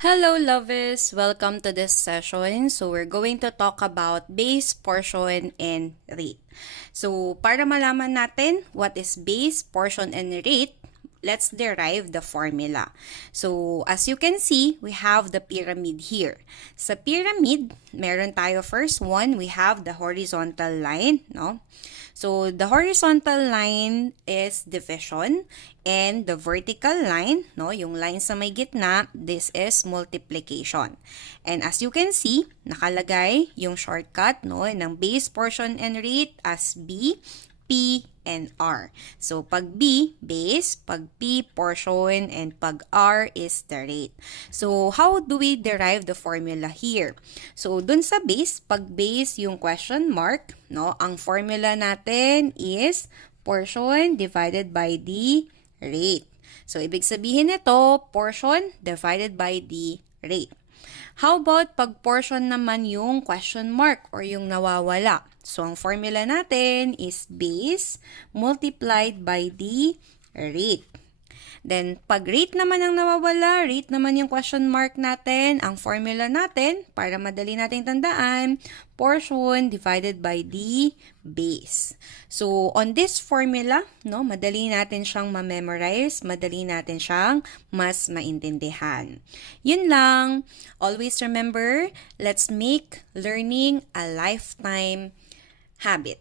Hello, lovers! Welcome to this session. So, we're going to talk about base, portion, and rate. So, para malaman natin what is base, portion, and rate, let's derive the formula. So, as you can see, we have the pyramid here. Sa pyramid, meron tayo first one, we have the horizontal line, no? So, the horizontal line is division and the vertical line, no, yung line sa may gitna, this is multiplication. And as you can see, nakalagay yung shortcut, no, ng base, portion, and rate as B, P, and R. So, pag B, base, pag P, portion, and pag R is the rate. So, how do we derive the formula here? So, dun sa base, pag base yung question mark, no, ang formula natin is portion divided by the rate. So, ibig sabihin nito, portion divided by the rate. How about pag portion naman yung question mark or yung nawawala? So, ang formula natin is base multiplied by the rate. Then, pag rate naman ang nawawala, rate naman yung question mark natin, ang formula natin, para madali nating tandaan, portion divided by the base. So, on this formula, no, madali natin siyang ma-memorize, madali natin siyang mas maintindihan. Yun lang. Always remember, let's make learning a lifetime habit.